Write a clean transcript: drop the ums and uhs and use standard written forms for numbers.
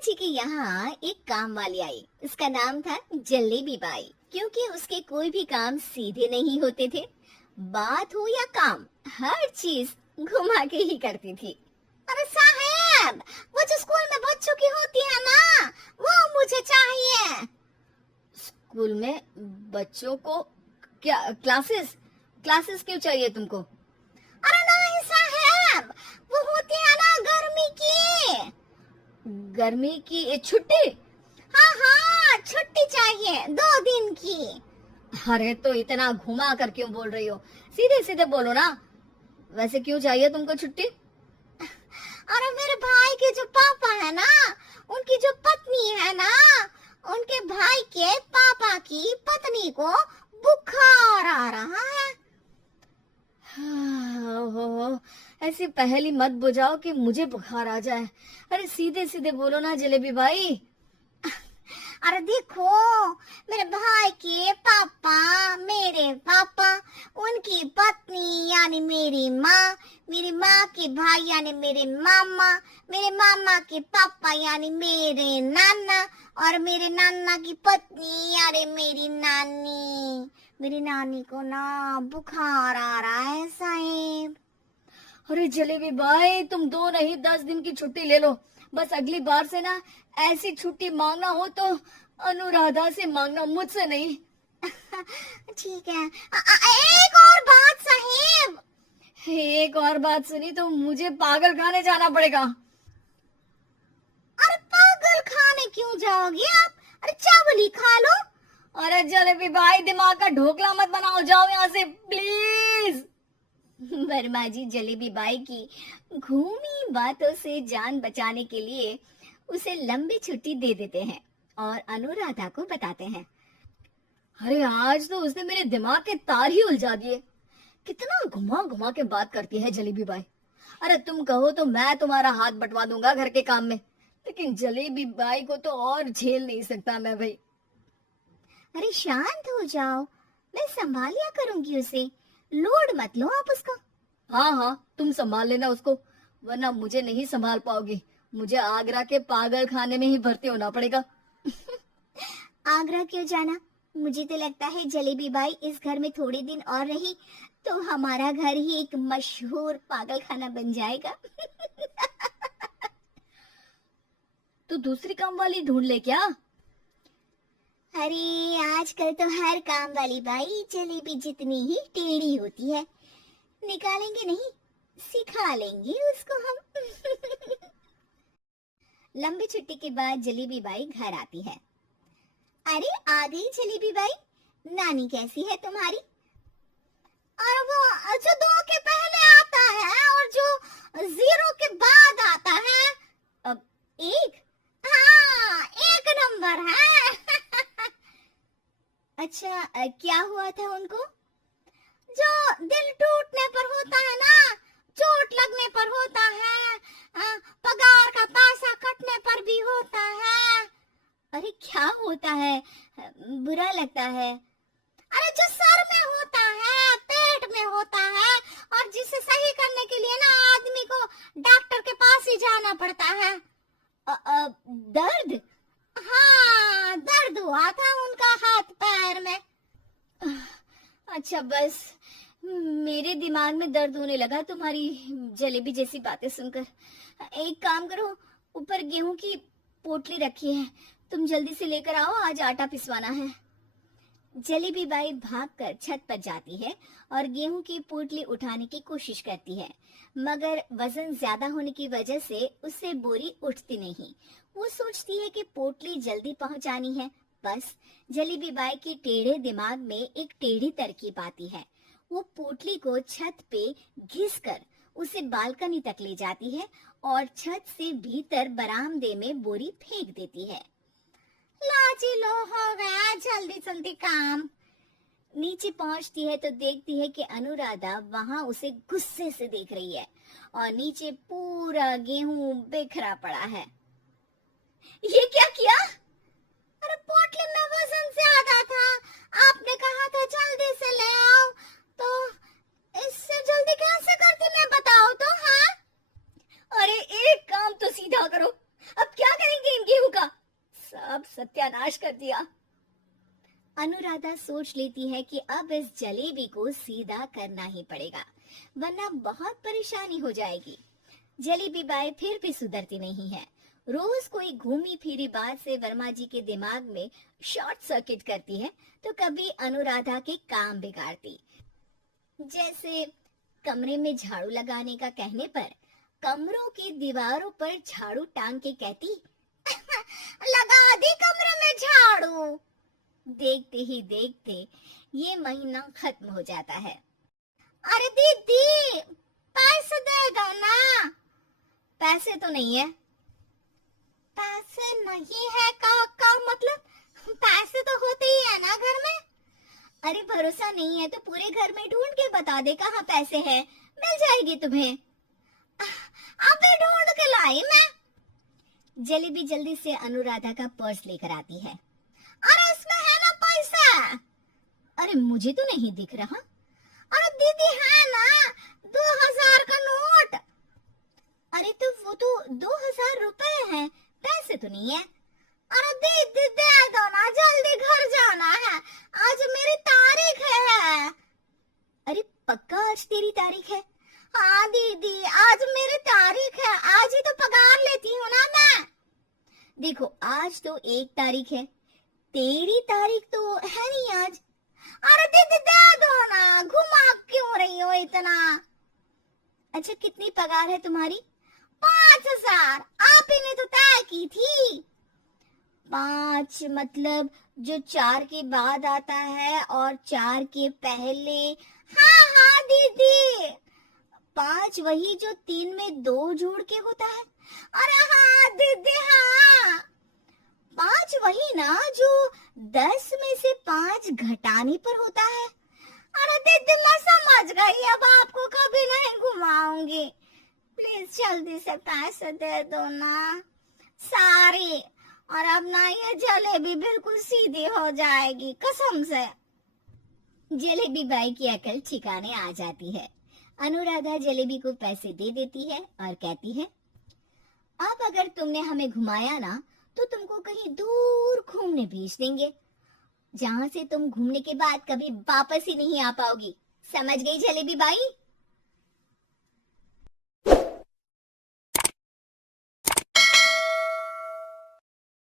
जी के यहाँ एक काम वाली आई। उसका नाम था जलेबी बाई। क्योंकि उसके कोई भी काम सीधे नहीं होते थे, बात हो या काम, हर चीज घुमा के ही करती थी। अरे साहब, वो जो स्कूल में बच्चों की होती है ना, वो मुझे चाहिए। स्कूल में बच्चों को क्या क्लासेस क्लासेस क्यों चाहिए तुमको? अरे नहीं साहब, वो होती है ना गर्मी की। गर्मी की छुट्टी? हाँ हाँ, छुट्टी चाहिए 2 दिन की। अरे तो इतना घुमा कर क्यों बोल रही हो? सीधे सीधे बोलो ना। वैसे क्यों चाहिए तुमको छुट्टी? अरे मेरे भाई के जो पापा है ना, उनकी जो पत्नी है ना, उनके भाई के पापा की पत्नी को बुखार आ रहा है। ओहो, ऐसी पहेली मत बुझाओ कि मुझे बुखार आ जाए। अरे सीधे सीधे बोलो ना जलेबी भाई। अरे देखो, मेरे भाई के पापा, मेरे पापा, उनकी पत्नी यानी मेरी माँ के भाई यानी मेरे मामा के पापा यानी मेरे नाना, और मेरे नाना की पत्नी यानी मेरी नानी को ना बुखार आ रहा है साहब। अरे जलेबी भाई, तुम 2 नहीं 10 दिन की छुट्टी ले लो। बस अगली बार से ना ऐसी छुट्टी मांगना हो तो अनुराधा से मांगना, मुझसे नहीं। ठीक है। एक और बात साहिब। एक और बात सुनी तो मुझे पागल खाने जाना पड़ेगा। अरे पागल खाने क्यों जाओगे आप? अरे चावल ही खा लो। अरे जलेबी भाई, दिमाग का ढोकला मत बनाओ, जाओ यहाँ से प्लीज। वर्मा जी जलेबी बाई की घूमी बातों से जान बचाने के लिए उसे लंबी छुट्टी दे देते हैं और अनुराधा को बताते हैं। अरे आज तो उसने मेरे दिमाग के तार ही उलझा दिए। कितना घुमा घुमा के बात करती है जलेबी बाई। अरे तुम कहो तो मैं तुम्हारा हाथ बंटवा दूंगा घर के काम में, लेकिन जलेबी बाई को तो और झेल नहीं सकता मैं भाई। अरे शांत हो जाओ, मैं संभाल लिया करूंगी उसे, लोड मत लो आप उसको। हाँ हाँ, तुम संभाल लेना उसको, वरना मुझे नहीं संभाल पाओगी। मुझे आगरा के पागल खाने में ही भर्ती होना पड़ेगा। आगरा क्यों जाना? मुझे तो लगता है जलेबी बाई इस घर में थोड़े दिन और रही तो हमारा घर ही एक मशहूर पागल खाना बन जाएगा। तो दूसरी काम वाली ढूंढ ले क्या? अरे आजकल तो हर काम वाली बाई जलेबी जितनी ही टेढ़ी होती है। निकालेंगे नहीं, सिखा लेंगे उसको हम। लंबी छुट्टी के बाद जलेबी बाई घर आती है। अरे आ गई जलेबी बाई, नानी कैसी है तुम्हारी? और वो जो 2 के पहले आता है और जो 0 के बाद आता है, अब 1, हाँ 1 नंबर है। अच्छा, क्या हुआ था उनको? जो दिल टूटने पर होता है ना, चोट लगने पर होता है, पगार का पैसा कटने पर भी होता है। अरे क्या होता है? बुरा लगता है? अरे जो सर में होता है, पेट में होता है, और जिसे सही करने के लिए ना आदमी को डॉक्टर के पास ही जाना पड़ता है। दर्द? हाँ, दर्द हुआ था उनका हाथ पैर में। अच्छा, बस मेरे दिमाग में दर्द होने लगा तुम्हारी जलेबी जैसी बातें सुनकर। एक काम करो, ऊपर गेहूं की पोटली रखी है, तुम जल्दी से लेकर आओ, आज आटा पिसवाना है। जलेबी बाई भागकर छत पर जाती है और गेहूं की पोटली उठाने की कोशिश करती है, मगर वजन ज्यादा होने की वजह से उससे बोरी उठती नहीं। वो सोचती है कि पोटली जल्दी पहुंचानी है। बस जलेबी बाई के टेढ़े दिमाग में एक टेढ़ी तरकीब आती है। वो पोटली को छत पे घिसकर उसे बालकनी तक ले जाती है और छत से भीतर बरामदे में बोरी फेंक देती है। लाची लो, हो गया जल्दी जल्दी काम। नीचे पहुंचती है तो देखती है कि अनुराधा वहां उसे गुस्से से देख रही है और नीचे पूरा गेहूं बिखरा पड़ा है। ये क्या किया? अरे पोटली में वजन ज्यादा था, आपने कहा था जल्दी से ले आओ, तो इससे जल्दी कैसे करती मैं बताओ तो। हाँ, अरे एक काम तो सीधा करो, अब क्या करेंगे इन सत्यानाश कर दिया। अनुराधा सोच लेती है कि अब इस जलेबी को सीधा करना ही पड़ेगा, वरना बहुत परेशानी हो जाएगी। जलेबी बाई फिर भी सुधरती नहीं है। रोज कोई घूमी फिरी बात से वर्मा जी के दिमाग में शॉर्ट सर्किट करती है, तो कभी अनुराधा के काम बिगाड़ती। जैसे कमरे में झाड़ू लगाने का कहने पर कमरों की दीवारों पर झाड़ू टांग के कहती, लगा दी कमरे में झाड़ू। देखते ही देखते ये महीना खत्म हो जाता है। अरे दीदी, पैसे दे दो ना। पैसे तो नहीं है। पैसे नहीं है का मतलब? पैसे तो होते ही है ना घर में। अरे भरोसा नहीं है तो पूरे घर में ढूंढ के बता दे कहाँ पैसे हैं, मिल जाएगी तुम्हें। अबे ढूंढ के लाई मैं। जलेबी जल्दी से अनुराधा का पर्स लेकर आती है। अरे इसमें है ना पैसा। अरे मुझे तो नहीं दिख रहा। अरे दीदी है ना 2000 का नोट। अरे तो वो तो 2000 रुपए है, पैसे तो नहीं है। अरे दीदी दे दो ना, जल्दी घर जाना है, आज मेरी तारीख है। अरे पक्का आज तेरी तारीख है? हाँ दीदी आज मेरी तारीख है, आज ही तो पगार लेती हूँ ना मैं। देखो आज तो 1 तारीख है, तेरी तारीख तो है नहीं आज। अरे दीदी दे दो ना, घुमा क्यों रही हो इतना? अच्छा कितनी पगार है तुम्हारी? 5000। आप ही ने तो तय की थी। 5 मतलब जो 4 के बाद आता है और 4 के पहले। हाँ हाँ दीदी। 5 वही जो 3 में 2 जोड़ के होता है। अरे हाँ दीदी हाँ। 5 वही ना जो 10 में से 5 घटाने पर होता है। अरे दीदी मैं समझ गई, अब आपको कभी नहीं घुमाऊंगी। प्लीज जल्दी से पैसे दे दो ना सारी, और अब ना ये जलेबी बिल्कुल सीधी हो जाएगी कसम से। जलेबी बाई की अकल ठिकाने आ जाती है। अनुराधा जलेबी को पैसे दे देती है और कहती है, अब अगर तुमने हमें घुमाया ना तो तुमको कहीं दूर घूमने भेज देंगे, जहाँ से तुम घूमने के बाद कभी वापस ही नहीं आ पाओगी। समझ गई जलेबी बाई?